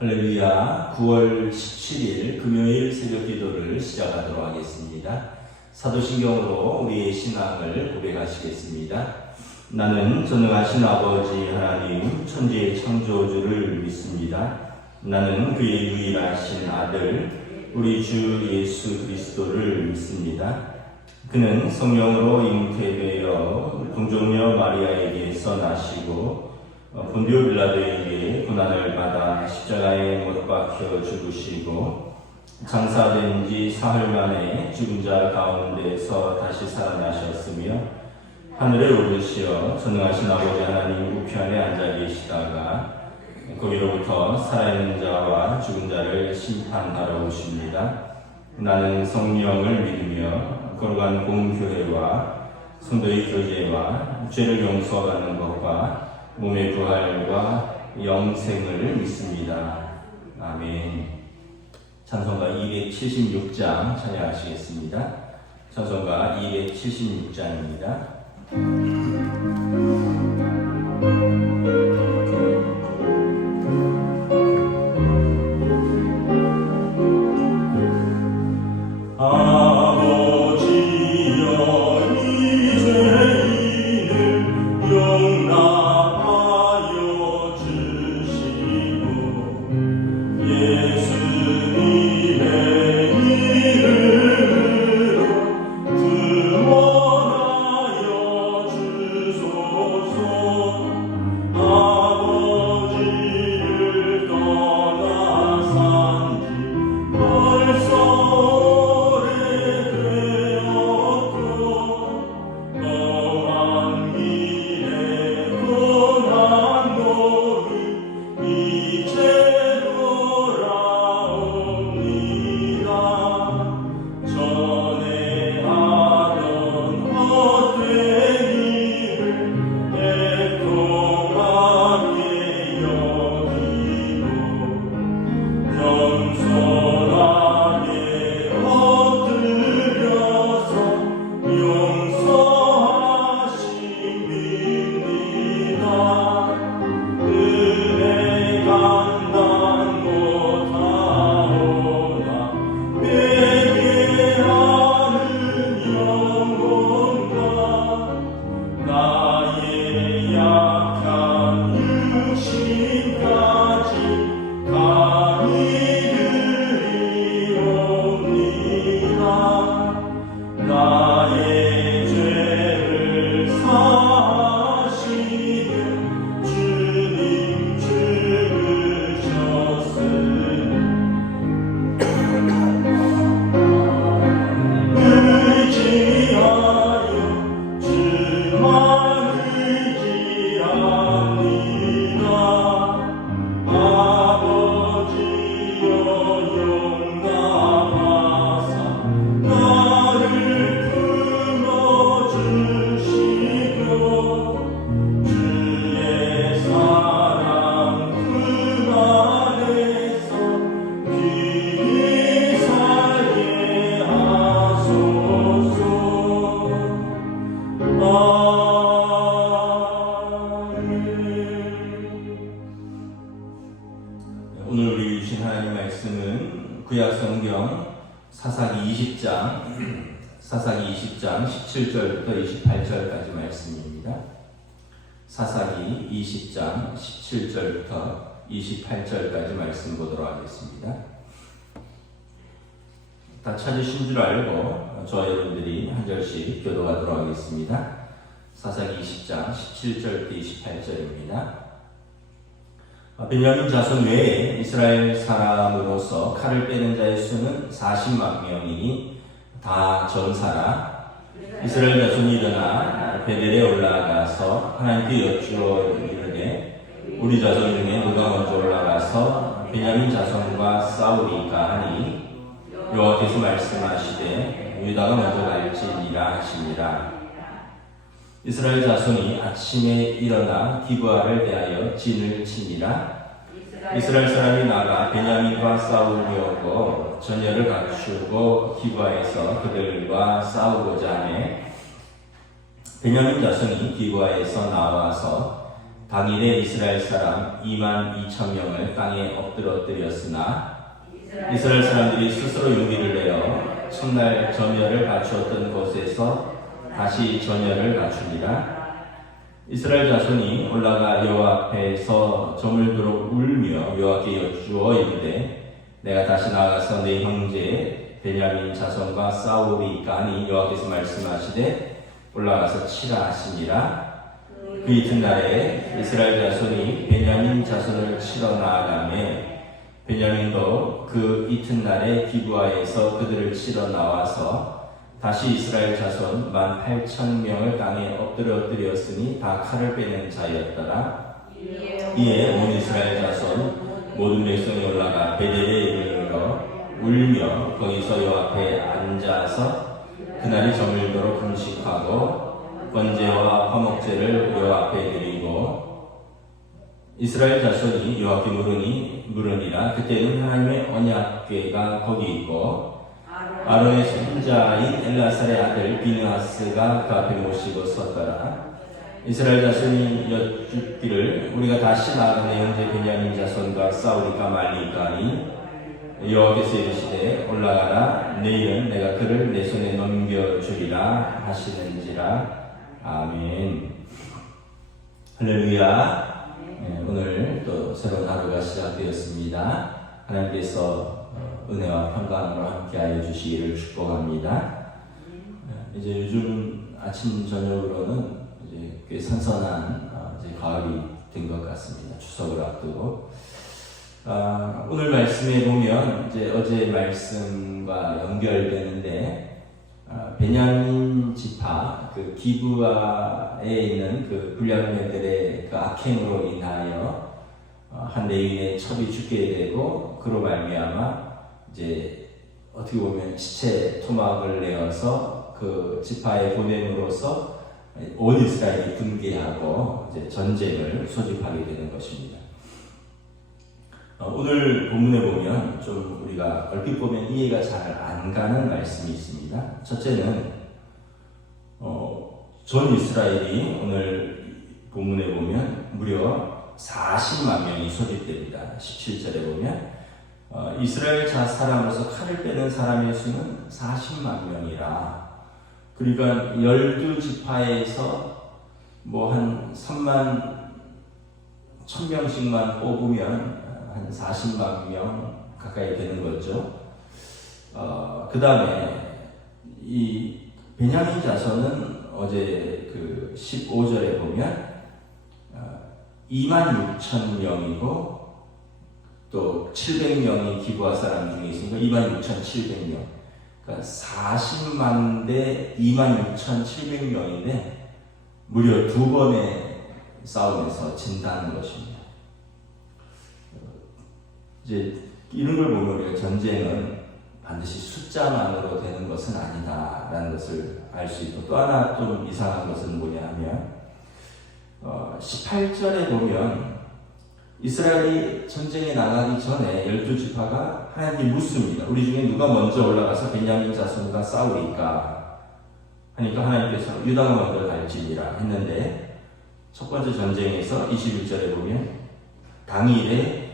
할렐루야. 9월 17일 금요일 새벽 기도를 시작하도록 하겠습니다. 사도신경으로 우리의 신앙을 고백하시겠습니다. 나는 전능하신 아버지 하나님 천지의 창조주를 믿습니다. 나는 그의 유일하신 아들 우리 주 예수 그리스도를 믿습니다. 그는 성령으로 잉태되어 동정녀 마리아에게서 나시고 본디오 빌라도에게 고난을 받아 십자가에 못 박혀 죽으시고 장사된 지 사흘 만에 죽은 자 가운데서 다시 살아나셨으며 하늘에 오르시어 전능하신 아버지 하나님 우편에 앉아 계시다가 거기로부터 살아있는 자와 죽은 자를 심판하러 오십니다. 나는 성령을 믿으며 거룩한 공교회와 성도의 교제와 죄를 용서받는 것과 몸의 부활과 영생을 믿습니다. 아멘. 찬송가 276장 찬양하시겠습니다. 찬송가 276장입니다. 오늘 우리 주신 하나님 말씀은 구약성경 사사기 20장 17절부터 28절까지 말씀입니다. 사사기 20장 17절부터 28절까지 말씀 보도록 하겠습니다. 다 찾으신 줄 알고 저와 여러분들이 한 절씩 교도하도록 하겠습니다. 사사기 20장 17절부터 28절입니다. 베냐민 자손 외에 이스라엘 사람으로서 칼을 빼는 자의 수는 40만 명이니 다 전사라. 이스라엘 자손이 일어나 베델에 올라가서 하나님께 여쭈어 이르되 우리 자손 중에 누가 먼저 올라가서 베냐민 자손과 싸우리까 하니 여호와께서 말씀하시되 유다가 먼저 갈지니라 하시니라. 이스라엘 자손이 아침에 일어나 기브아를 대하여 진을 치니라. 이스라엘 사람이 나가 베냐민과 싸우려고 전열을 갖추고 기브아에서 그들과 싸우고자 하매 베냐민 자손이 기브아에서 나와서 당일에 이스라엘 사람 22,000명을 땅에 엎드러뜨렸으나 이스라엘 사람들이 스스로 용기를 내어 첫날 전열을 갖추었던 곳에서 다시 전열을 갖춥니다. 이스라엘 자손이 올라가 여호와 앞에서 저물도록 울며 여호와께 여쭈어 이르되 내가 다시 나아가서 내 형제 베냐민 자손과 싸우리까 하니 여호와께서 말씀하시되 올라가서 치라 하시니라. 그 이튿날에 이스라엘 자손이 베냐민 자손을 치러 나아가매 베냐민도 그 이튿날에 기브아에서 그들을 치러 나와서 다시 이스라엘 자손 18,000명을 땅에 엎드려뜨렸으니 다 칼을 빼는 자였더라. 이에 온 이스라엘 자손 모든 백성이 올라가 베델에 이르러 울며 거기서 여호와 앞에 앉아서 그날이 저물도록 금식하고 번제와 화목제를 여호와 앞에 드리고 이스라엘 자손이 여호와께 물으니라. 그때는 하나님의 언약궤가 거기 있고 아론의 손자인 엘라살의 아들 비느하스가 그 앞에 모시고 섰더라. 이스라엘 자손이 여쭙기를 우리가 다시 나아가 내 형제 베냐민 자손과 싸우리까 말리까 하니 여호와께서 이르시되 올라가라. 내일은 내가 그를 내 손에 넘겨주리라 하시는지라. 아멘. 할렐루야. 오늘 또 새로운 하루가 시작되었습니다. 하나님께서 은혜와 평강으로 함께하여 주시기를 축복합니다. 이제 요즘 아침 저녁으로는 이제 꽤 선선한 이제 가을이 된 것 같습니다. 추석을 앞두고 오늘 말씀에 보면 이제 어제 말씀과 연결되는데 베냐민 지파 그 기브아에 있는 그 불량자들의 그 악행으로 인하여 한 레위인의 첩이 죽게 되고 그로 말미암아 이제 어떻게 보면 시체 토막을 내어서 그 지파에 보냄으로써 온 이스라엘이 분개하고 이제 전쟁을 소집하게 되는 것입니다. 오늘 본문에 보면 좀 우리가 얼핏 보면 이해가 잘 안 가는 말씀이 있습니다. 첫째는 전 이스라엘이 오늘 본문에 보면 무려 40만 명이 소집됩니다. 17절에 보면 이스라엘 사람으로서 칼을 빼는 사람의 수는 40만 명이라. 그러니까 12지파에서 뭐 한 3만 1000명씩만 뽑으면 한 40만 명 가까이 되는 거죠. 그 다음에 이 베냐민 자손은 어제 그 15절에 보면 26,000명이고 또 700명이 기브아 사람 중에 있으니까 26,700명. 그러니까 40만 대 26,700명인데 무려 두 번의 싸움에서 진다는 것입니다. 이제 이런 걸 보면 우리가 전쟁은 반드시 숫자만으로 되는 것은 아니다라는 것을 알 수 있고 또 하나 좀 이상한 것은 뭐냐 하면 18절에 보면 이스라엘이 전쟁에 나가기 전에 12지파가 하나님께 묻습니다. 우리 중에 누가 먼저 올라가서 베냐민 자손과 싸우리까 하니까 하나님께서 유다가 먼저 갈지니라 했는데 첫 번째 전쟁에서 21절에 보면 당일에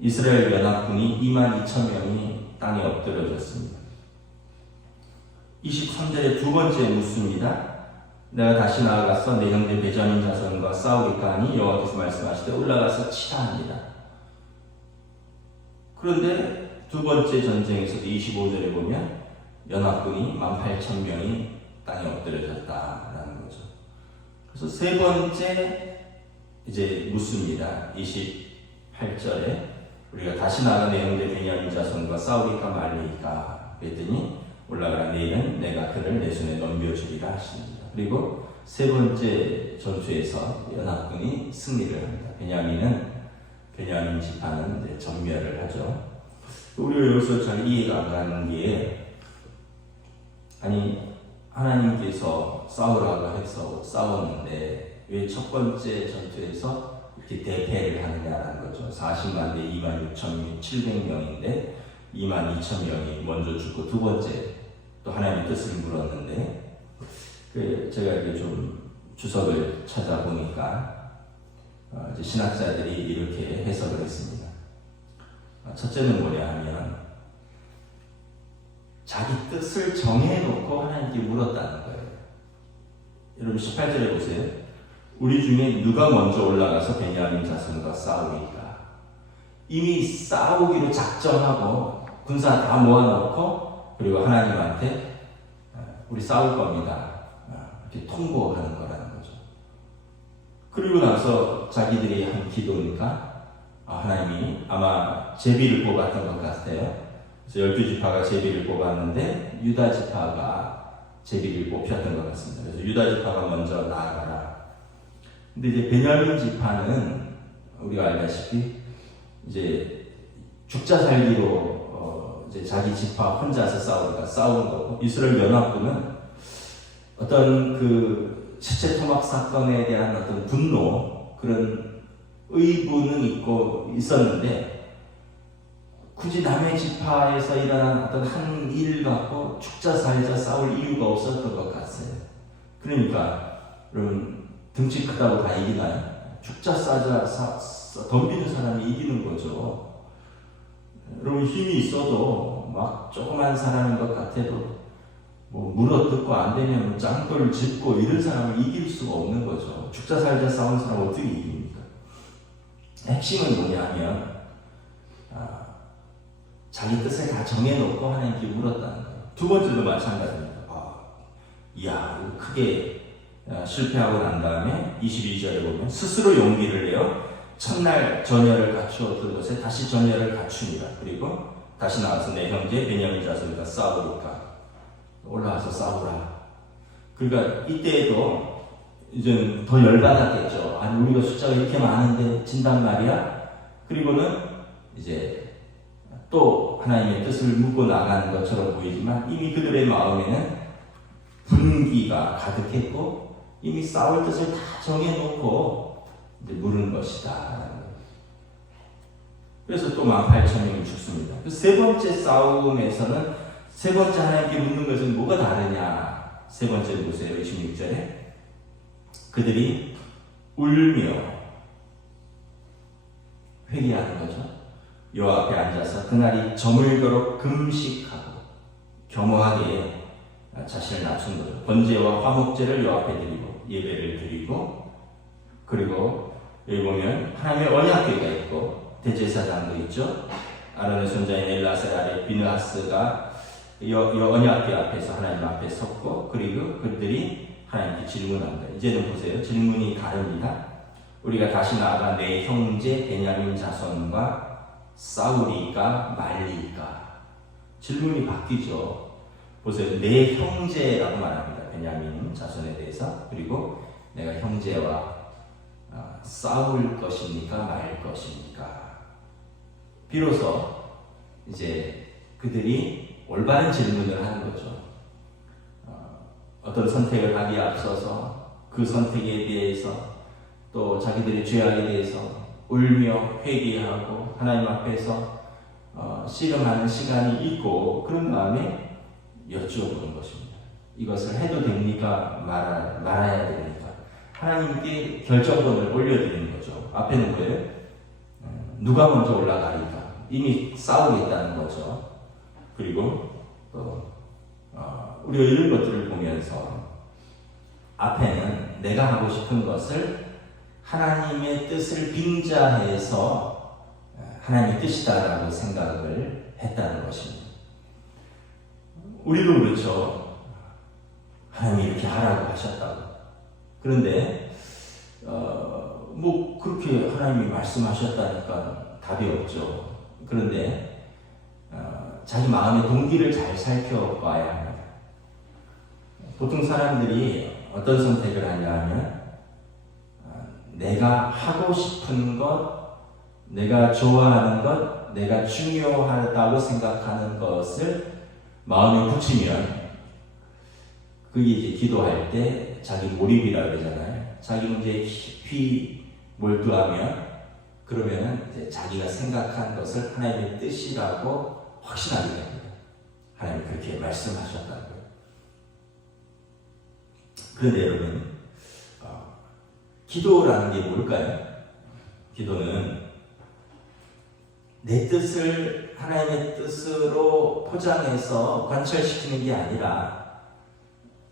이스라엘 연합군이 22,000명이 땅에 엎드려졌습니다. 23절에 두 번째 묻습니다. 내가 다시 나아가서 내 형제 베냐민 자손과 싸우리까 하니 여호와께서 말씀하시되 올라가서 치라 합니다. 그런데 두 번째 전쟁에서도 25절에 보면 연합군이 18,000명이 땅에 엎드려졌다라는 거죠. 그래서 세 번째 이제 묻습니다. 28절에 우리가 다시 나아가 내 형제 베냐민 자손과 싸우리까 말리까 그랬더니 올라가라. 내일은 내가 그를 내 손에 넘겨주리라 하십니다. 그리고 세 번째 전투에서 연합군이 승리를 합니다. 베냐민 지파는 이제 전멸을 하죠. 우리가 여기서 잘 이해가 안 가는 게 아니 하나님께서 싸우라고 해서 싸웠는데 왜 첫 번째 전투에서 이렇게 대패를 하느냐라는 거죠. 40만 대 26,700명인데 22,000명이 먼저 죽고 두 번째 또 하나님의 뜻을 물었는데 제가 이렇게 좀 주석을 찾아보니까 이제 신학자들이 이렇게 해석을 했습니다. 첫째는 뭐냐 하면 자기 뜻을 정해놓고 하나님께 물었다는 거예요. 여러분 18절에 보세요. 우리 중에 누가 먼저 올라가서 베냐민 자손과 싸우리까? 이미 싸우기로 작정하고 군사 다 모아놓고 그리고 하나님한테 우리 싸울 겁니다. 이렇게 통보하는 거라는 거죠. 그리고 나서 자기들이 한 기도니까 하나님이 아마 제비를 뽑았던 것 같아요. 그래서 12지파가 제비를 뽑았는데 유다 지파가 제비를 뽑혔던 것 같습니다. 그래서 유다 지파가 먼저 나아가라. 근데 이제 베냐민 지파는 우리가 알다시피 이제 죽자 살기로 이제 자기 지파 혼자서 싸우는 거고, 이스라엘 연합군은 어떤 그 시체 토막 사건에 대한 어떤 분노, 그런 의분은 있었는데 굳이 남의 지파에서 일어난 어떤 한 일 갖고 죽자 살자 싸울 이유가 없었던 것 같아요. 그러니까 여러분 등치 크다고 다 이기나요? 죽자 싸자 덤비는 사람이 이기는 거죠. 여러분 힘이 있어도 막 조그만 사람인 것 같아도 뭐 물어뜯고 안 되면 짱돌 짚고 이런 사람을 이길 수가 없는 거죠. 죽자 살자 싸우는 사람 어떻게 이깁니까? 핵심은 뭐냐면 자기 뜻을 다 정해놓고 하나님께 물었다는 거예요. 두 번째도 마찬가지입니다. 이야, 크게 실패하고 난 다음에 22절에 보면 스스로 용기를 내어 첫날 전열을 갖추었던 곳에 다시 전열을 갖춥니다. 그리고 다시 나와서 내 형제 베냐민 자손과 싸우니까 올라와서 싸우라. 그러니까 이때에도 이제 더 열받았겠죠. 아니 우리가 숫자가 이렇게 많은데 진단 말이야. 그리고는 이제 또 하나님의 뜻을 묻고 나가는 것처럼 보이지만 이미 그들의 마음에는 분기가 가득했고 이미 싸울 뜻을 다 정해놓고 이제 물은 것이다. 그래서 또 18,000명이 죽습니다. 그 세 번째 싸움에서는 세 번째 하나님께 묻는 것은 뭐가 다르냐? 세 번째 보세요. 26절에 그들이 울며 회개하는 거죠. 여호와 앞에 앉아서 그날이 저물도록 금식하고 겸허하게 자신을 낮춘 거죠. 번제와 화목제를 여호와 앞에 드리고 예배를 드리고, 그리고 여기 보면 하나님의 언약궤가 있고 대제사장도 있죠. 아론의 손자인 엘라살 아래 비느하스가 언약궤 앞에서 하나님 앞에 섰고, 그리고 그들이 하나님께 질문합니다. 이제는 보세요. 질문이 다릅니다. 우리가 다시 나아가 내 형제 베냐민 자손과 싸우리까 말리까? 질문이 바뀌죠. 보세요. 내 형제라고 말합니다. 베냐민 자손에 대해서. 그리고 내가 형제와 싸울 것입니까? 말 것입니까? 비로소 이제 그들이 올바른 질문을 하는 거죠. 어떤 선택을 하기에 앞서서 그 선택에 대해서 또 자기들의 죄악에 대해서 울며 회개하고 하나님 앞에서 씨름하는 시간이 있고, 그런 마음에 여쭈어보는 것입니다. 이것을 해도 됩니까? 말아야 됩니까? 하나님께 결정권을 올려드리는 거죠. 앞에는 뭐예요? 누가 먼저 올라가리까? 이미 싸우겠다는 거죠. 그리고 또 우리가 이런 것들을 보면서 앞에는 내가 하고 싶은 것을 하나님의 뜻을 빙자해서 하나님의 뜻이다라고 생각을 했다는 것입니다. 우리도 그렇죠. 하나님이 이렇게 하라고 하셨다고. 그런데 뭐 그렇게 하나님이 말씀하셨다니까 답이 없죠. 그런데 자기 마음의 동기를 잘 살펴봐야 합니다. 보통 사람들이 어떤 선택을 하냐 하면 내가 하고 싶은 것, 내가 좋아하는 것, 내가 중요하다고 생각하는 것을 마음에 붙이면 그게 이제 기도할 때 자기 몰입이라고 그러잖아요. 자기 문제에 깊이 몰두하면 그러면은 이제 자기가 생각한 것을 하나님의 뜻이라고 확신하게 됩니다. 하나님 그렇게 말씀하셨다는 거예요. 그런데 여러분, 기도라는 게 뭘까요? 기도는 내 뜻을 하나님의 뜻으로 포장해서 관철시키는 게 아니라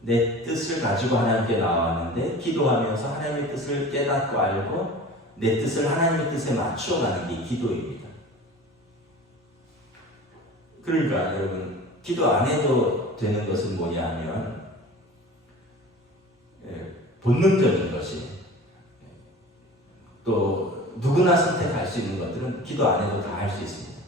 내 뜻을 가지고 하나님께 나왔는데 기도하면서 하나님의 뜻을 깨닫고 알고 내 뜻을 하나님의 뜻에 맞추어가는 게 기도입니다. 그러니까 여러분 기도 안 해도 되는 것은 뭐냐면 본능적인 것이 또 누구나 선택할 수 있는 것들은 기도 안 해도 다 할 수 있습니다.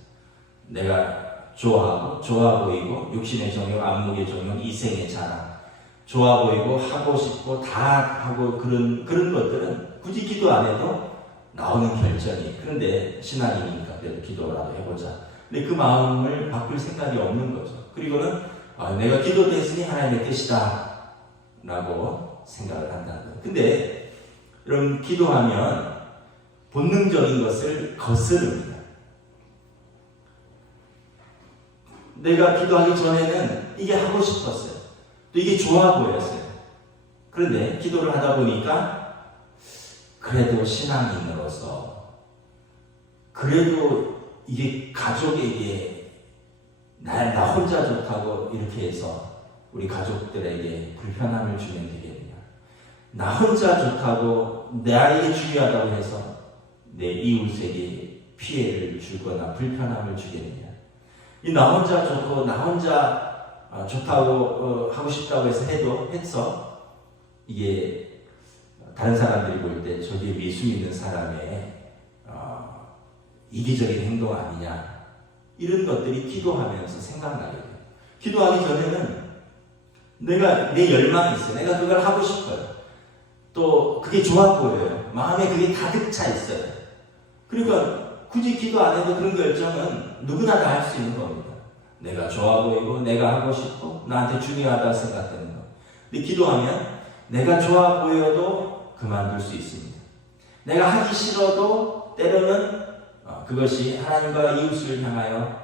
내가 좋아 보이고 욕심의 정욕, 안목의 정욕, 이생의 자랑 좋아 보이고 하고 싶고 다 하고 그런 것들은 굳이 기도 안 해도 나오는 결정이. 그런데 신앙이니까 그래도 기도라도 해보자. 근데 그 마음을 바꿀 생각이 없는 거죠. 그리고는 내가 기도됐으니 하나님의 뜻이다 라고 생각을 한다는 거예요. 근데 여러분 기도하면 본능적인 것을 거스릅니다. 내가 기도하기 전에는 이게 하고 싶었어요. 또 이게 좋아 보였어요. 그런데 기도를 하다 보니까 그래도 신앙인으로서 그래도 이게 가족에게 나 혼자 좋다고 이렇게 해서 우리 가족들에게 불편함을 주면 되겠느냐. 나 혼자 좋다고 나에게 중요하다고 해서 내 이웃에게 피해를 주거나 불편함을 주겠느냐. 이 나 혼자 좋고 나 혼자 좋다고 하고 싶다고 해서 이게 다른 사람들이 볼 때 저게 예수 믿는 사람의 이기적인 행동 아니냐. 이런 것들이 기도하면서 생각나게 돼요. 기도하기 전에는 내 열망이 있어요. 내가 그걸 하고 싶어요. 또 그게 좋아 보여요. 마음에 그게 가득 차 있어요. 그러니까 굳이 기도 안 해도 그런 결정은 누구나 다 할 수 있는 겁니다. 내가 좋아 보이고 내가 하고 싶고 나한테 중요하다 생각되는 거. 근데 기도하면 내가 좋아 보여도 그만둘 수 있습니다. 내가 하기 싫어도 때로는 그것이 하나님과 이웃을 향하여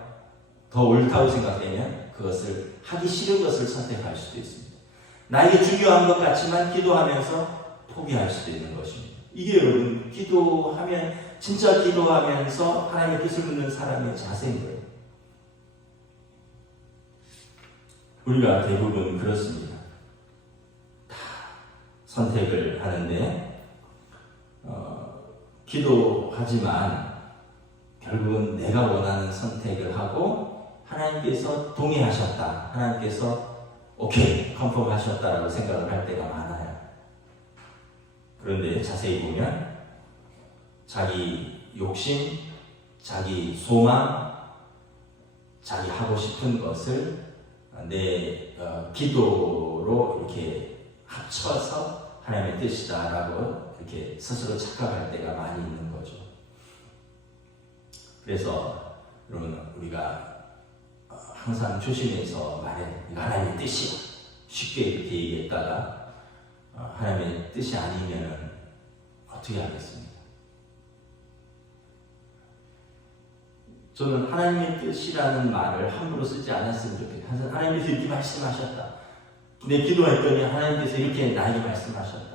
더 옳다고 생각되면 그것을 하기 싫은 것을 선택할 수도 있습니다. 나에게 중요한 것 같지만 기도하면서 포기할 수도 있는 것입니다. 이게 여러분 기도하면 진짜 기도하면서 하나님의 뜻을 묻는 사람의 자세인 거예요. 우리가 대부분 그렇습니다. 다 선택을 하는데 기도하지만 결국은 내가 원하는 선택을 하고 하나님께서 동의하셨다. 하나님께서 오케이, 컨펌하셨다라고 생각을 할 때가 많아요. 그런데 자세히 보면 자기 욕심, 자기 소망, 자기 하고 싶은 것을 내 기도로 이렇게 합쳐서 하나님의 뜻이다라고 이렇게 스스로 착각할 때가 많이 있는 거죠. 그래서 여러분 우리가 항상 조심해서 말해 하나님의 뜻이야 쉽게 이렇게 얘기했다가 하나님의 뜻이 아니면 어떻게 하겠습니까? 저는 하나님의 뜻이라는 말을 함부로 쓰지 않았으면 좋겠어요. 하나님께서 이렇게 말씀하셨다. 내 기도했더니 하나님께서 이렇게 나에게 말씀하셨다.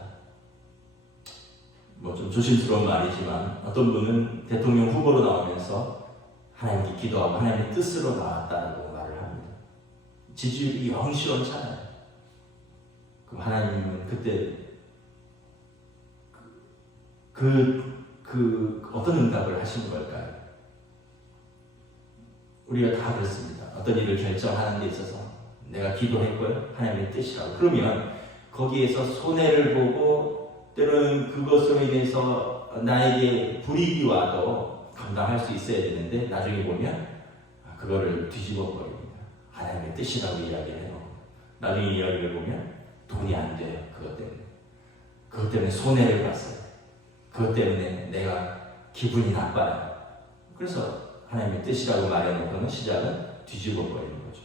뭐 좀 조심스러운 말이지만 어떤 분은 대통령 후보로 나오면서 하나님께 기도하고 하나님의 뜻으로 나왔다고 말을 합니다. 지지율이 영 시원찮아요. 그럼 하나님은 그때 어떤 응답을 하신 걸까요? 우리가 다 그렇습니다. 어떤 일을 결정하는 데 있어서 내가 기도했고요. 하나님의 뜻이라고. 그러면 거기에서 손해를 보고 때로는 그것으로 인해서 나에게 불이익이 와도 감당할 수 있어야 되는데 나중에 보면 그거를 뒤집어 버립니다. 하나님의 뜻이라고 이야기를 해요. 나중에 이야기를 보면 돈이 안 돼요. 그것 때문에 손해를 봤어요. 그것 때문에 내가 기분이 나빠요. 그래서 하나님의 뜻이라고 말해놓고는 시작은 뒤집어 버리는 거죠.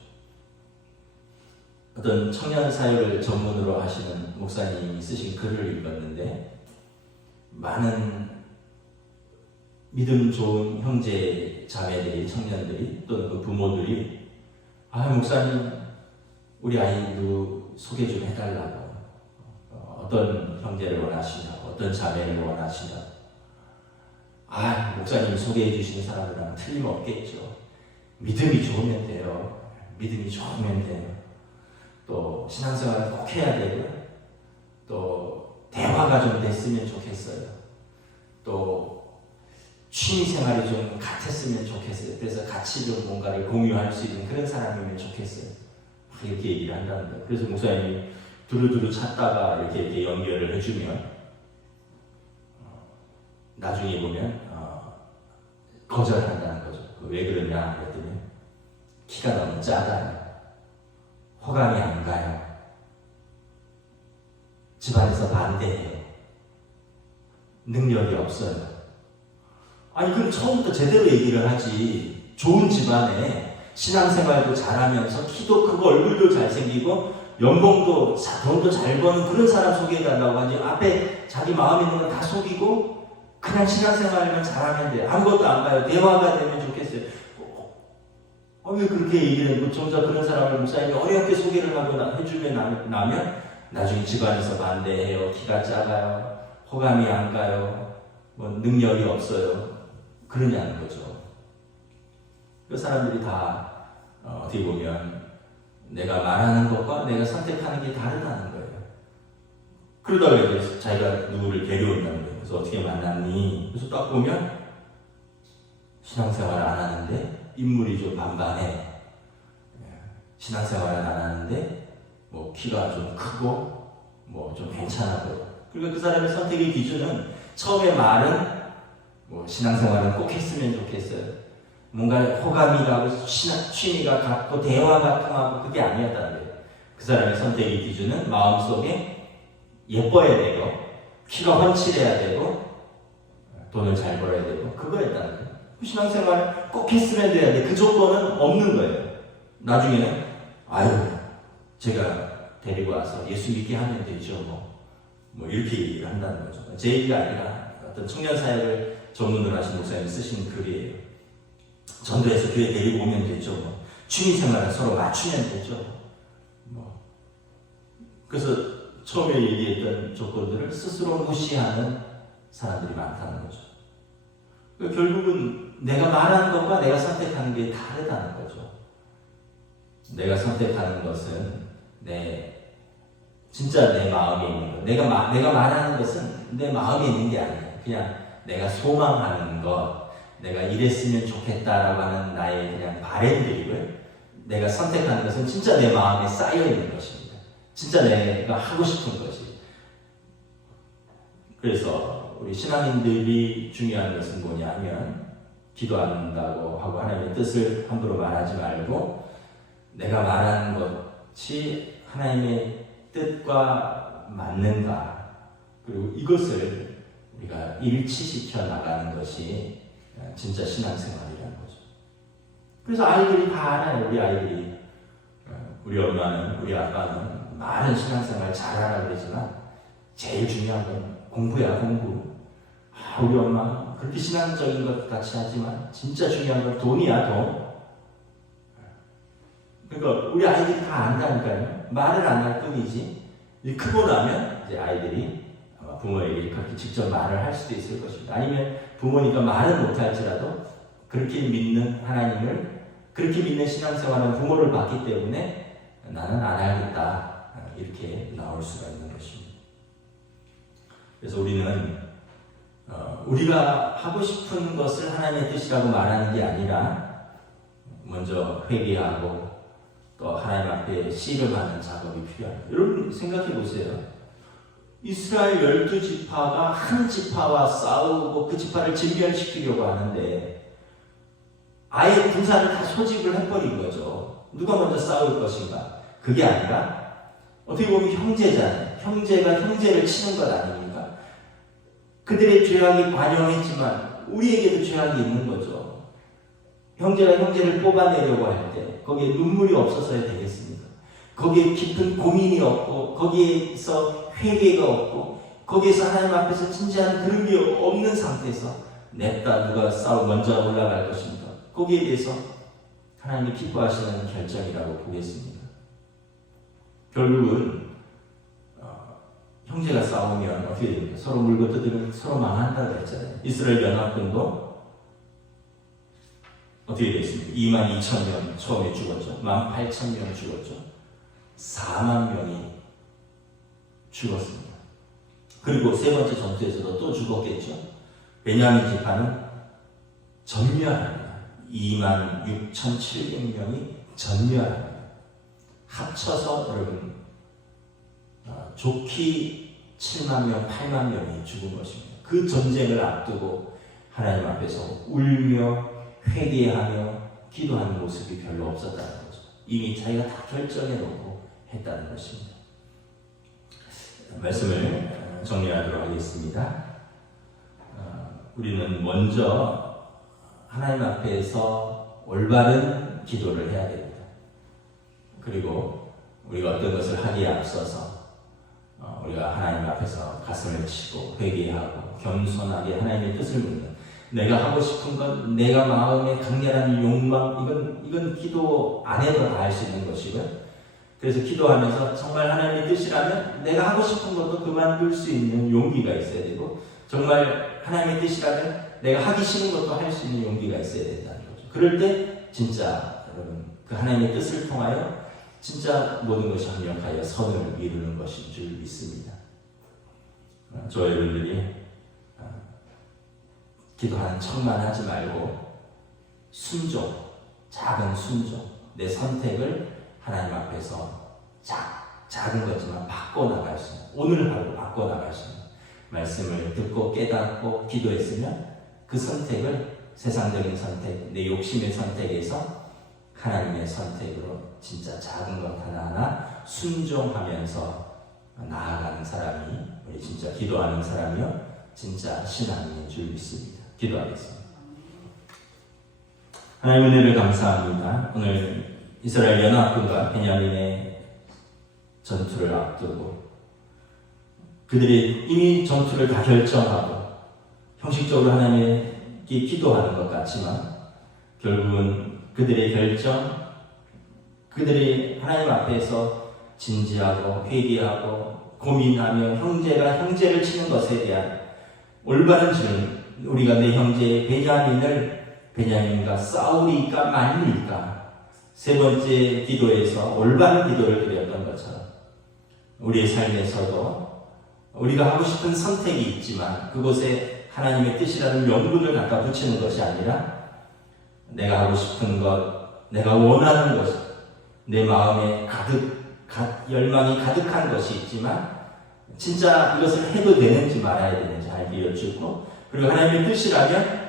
어떤 청년 사역을 전문으로 하시는 목사님이 쓰신 글을 읽었는데 많은 믿음 좋은 형제 자매들이 청년들이 또는 그 부모들이 목사님 우리 아이도 소개 좀 해달라고 어떤 형제를 원하시냐고 어떤 자매를 원하시냐고 목사님이 소개해 주시는 사람이랑 틀림없겠죠. 믿음이 좋으면 돼요. 믿음이 좋으면 돼요. 또 신앙생활을 꼭 해야 되고요. 또 대화가 좀 됐으면 좋겠어요. 또 취미생활이 좀 같았으면 좋겠어요. 그래서 같이 좀 뭔가를 공유할 수 있는 그런 사람이면 좋겠어요. 이렇게 얘기를 한다는 거예요. 그래서 목사님이 두루두루 찾다가 이렇게 연결을 해주면 나중에 보면 거절한다는 거죠. 왜 그러냐 그랬더니 키가 너무 작아요. 호감이 안 가요. 집안에서 반대해요. 능력이 없어요. 그럼 처음부터 제대로 얘기를 하지. 좋은 집안에 신앙생활도 잘하면서 키도 크고 얼굴도 잘생기고 연봉도 돈도 잘 버는 그런 사람 소개해달라고 하지. 앞에 자기 마음에 있는 건 다 속이고 그냥 신앙생활만 잘하면 돼요. 아무것도 안 봐요. 대화가 되면 좋겠어요. 왜 그렇게 얘기를 해? 정작 그런 사람을 목사님이 어렵게 소개를 하고 해주면 나면 나중에 집안에서 반대해요. 키가 작아요. 호감이 안 가요. 능력이 없어요. 그러냐는 거죠. 그 사람들이 다 어떻게 보면 내가 말하는 것과 내가 선택하는 게 다르다는 거예요. 그러다가 이제 자기가 누구를 데려온다는 거예요. 그래서 어떻게 만났니? 그래서 딱 보면 신앙생활을 안 하는데 인물이 좀 반반해. 신앙생활을 안 하는데 키가 좀 크고 좀 괜찮아 보여. 그러니까 그 사람의 선택의 기준은 처음에 말은 신앙생활은 꼭 했으면 좋겠어요. 뭔가 호감이 가고 취미가 같고 대화가 통하고 그게 아니었다는 거예요. 그 사람의 선택의 기준은 마음속에 예뻐야 되고 키가 훤칠해야 되고 돈을 잘 벌어야 되고 그거였다는 거예요. 신앙생활 꼭 했으면 돼야 돼. 그 조건은 없는 거예요. 나중에는 제가 데리고 와서 예수 믿게 하면 되죠. 이렇게 얘기를 한다는 거죠. 제 얘기가 아니라 어떤 청년 사역을 전문으로 하신 목사님이 쓰신 글이에요. 전도해서 교회 데리고 오면 되죠. 취미생활을 서로 맞추면 되죠. 그래서 처음에 얘기했던 조건들을 스스로 무시하는 사람들이 많다는 거죠. 결국은 내가 말하는 것과 내가 선택하는 게 다르다는 거죠. 내가 선택하는 것은 진짜 내 마음에 있는 것. 내가 말하는 것은 내 마음에 있는 게 아니에요. 그냥 내가 소망하는 것, 내가 이랬으면 좋겠다라고 하는 나의 그냥 바램들을 내가 선택하는 것은 진짜 내 마음에 쌓여 있는 것입니다. 진짜 내가 하고 싶은 것이. 그래서 우리 신앙인들이 중요한 것은 뭐냐면 기도한다고 하고 하나님의 뜻을 함부로 말하지 말고 내가 말하는 것이 하나님의 뜻과 맞는가, 그리고 이것을 우리가 일치시켜 나가는 것이 진짜 신앙생활이라는 거죠. 그래서 아이들이 다 알아요. 우리 아이들이, 우리 엄마는, 우리 아빠는 많은 신앙생활 잘하라고 그러지만 제일 중요한 건 공부야, 공부. 우리 엄마 그렇게 신앙적인 것 같이 하지만 진짜 중요한 건 돈이야, 돈. 그러니까 우리 아이들이 다 안다니까요. 말을 안 할 뿐이지. 크고 나면 이제 아이들이 아마 부모에게 그렇게 직접 말을 할 수도 있을 것입니다. 아니면 부모니까 말은 못할지라도 그렇게 믿는 하나님을, 그렇게 믿는 신앙생활은 부모를 봤기 때문에 나는 안 알겠다, 이렇게 나올 수가 있는 것입니다. 그래서 우리는 우리가 하고 싶은 것을 하나님의 뜻이라고 말하는 게 아니라 먼저 회개하고 또 하나님 앞에 씨름하는 작업이 필요합니다. 여러분 생각해 보세요. 이스라엘 12지파가 한 지파와 싸우고 그 지파를 진멸시키려고 하는데 아예 군사를 다 소집을 해버린 거죠. 누가 먼저 싸울 것인가? 그게 아니라 어떻게 보면 형제잖아요. 형제가 형제를 치는 것 아닙니까? 그들의 죄악이 관영했지만 우리에게도 죄악이 있는 거죠. 형제가 형제를 뽑아내려고 할 때 거기에 눈물이 없어서야 되겠습니까? 거기에 깊은 고민이 없고 거기에서 회개가 없고 거기에서 하나님 앞에서 진지한 그런 게 없는 상태에서 냅다 누가 먼저 올라갈 것입니까? 거기에 대해서 하나님이 기뻐하시는 결정이라고 보겠습니다. 결국은 형제가 싸우면 어떻게 됩니까? 서로 물고 뜯으면 서로 망한다고 했잖아요. 이스라엘 연합군도 어떻게 됐습니까? 22,000명 처음에 죽었죠. 18,000명 죽었죠. 4만 명이 죽었습니다. 그리고 세 번째 전투에서도 또 죽었겠죠. 베냐민 지파는 전멸합니다. 26,700명이 전멸합니다. 합쳐서 여러분 좋기 7만 명, 8만 명이 죽은 것입니다. 그 전쟁을 앞두고 하나님 앞에서 울며 회개하며 기도하는 모습이 별로 없었다는 거죠. 이미 자기가 다 결정해 놓고 했다는 것입니다. 말씀을 정리하도록 하겠습니다. 우리는 먼저 하나님 앞에서 올바른 기도를 해야 됩니다. 그리고 우리가 어떤 것을 하기에 앞서서 우리가 하나님 앞에서 가슴을 치고 회개하고 겸손하게 하나님의 뜻을 묻는, 내가 하고 싶은 건, 내가 마음에 강렬한 욕망, 이건 기도 안 해도 다 할 수 있는 것이고요. 그래서 기도하면서 정말 하나님의 뜻이라면 내가 하고 싶은 것도 그만둘 수 있는 용기가 있어야 되고, 정말 하나님의 뜻이라면 내가 하기 싫은 것도 할 수 있는 용기가 있어야 된다는 거죠. 그럴 때 진짜 여러분 그 하나님의 뜻을 통하여 진짜 모든 것이 합력하여 선을 이루는 것인 줄 믿습니다. 저와 여러분들이 기도하는 척만 하지 말고 순종, 작은 순종, 내 선택을 하나님 앞에서 작은 거지만 바꿔나갈 수 있는, 오늘 하루 바꿔나갈 수 있는 말씀을 듣고 깨닫고 기도했으면 그 선택을 세상적인 선택, 내 욕심의 선택에서 하나님의 선택으로 진짜 작은 것 하나하나 순종하면서 나아가는 사람이, 우리 진짜 기도하는 사람이요 진짜 신앙인인 줄 믿습니다. 기도하겠습니다. 하나님 은혜를 감사합니다. 오늘 이스라엘 연합군과 베냐민의 전투를 앞두고 그들이 이미 전투를 다 결정하고 형식적으로 하나님께 기도하는 것 같지만 결국은 그들의 결정, 그들이 하나님 앞에서 진지하고 회개하고 고민하며 형제가 형제를 치는 것에 대한 올바른 질문, 우리가 내 형제 베냐민과 싸우리까 말리까, 세 번째 기도에서 올바른 기도를 드렸던 것처럼 우리의 삶에서도 우리가 하고 싶은 선택이 있지만 그곳에 하나님의 뜻이라는 명분을 갖다 붙이는 것이 아니라 내가 하고 싶은 것, 내가 원하는 것, 내 마음에 열망이 가득한 것이 있지만 진짜 이것을 해도 되는지 말아야 되는지 알기 여쭙고, 그리고 하나님의 뜻이라면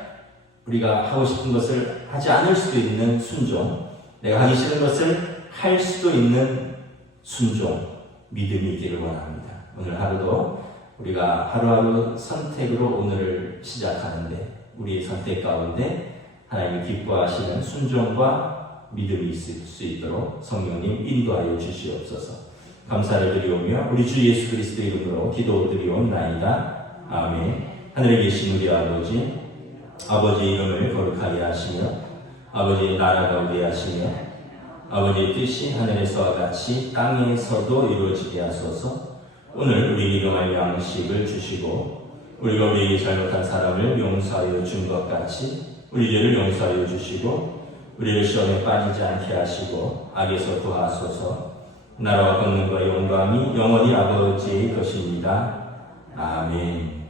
우리가 하고 싶은 것을 하지 않을 수도 있는 순종, 내가 하기 싫은 것을 할 수도 있는 순종, 믿음이 있기를 원합니다. 오늘 하루도 우리가 하루하루 선택으로 오늘을 시작하는데 우리의 선택 가운데 하나님이 기뻐하시는 순종과 믿음이 있을 수 있도록 성령님 인도하여 주시옵소서. 감사를 드리오며 우리 주 예수 그리스도 이름으로 기도드리옵나이다. 아멘. 하늘에 계신 우리 아버지, 아버지의 이름을 거룩하게 하시며 아버지의 나라가 오게 하시며 아버지의 뜻이 하늘에서와 같이 땅에서도 이루어지게 하소서. 오늘 우리 일용할 양식을 주시고 우리가 우리에게 잘못한 사람을 용서하여 준 것 같이 우리 죄를 용서하여 주시고 우리를 시험에 빠지지 않게 하시고 악에서 구하소서. 나라와 권능과 영광이 영원히 아버지의 것입니다. 아멘.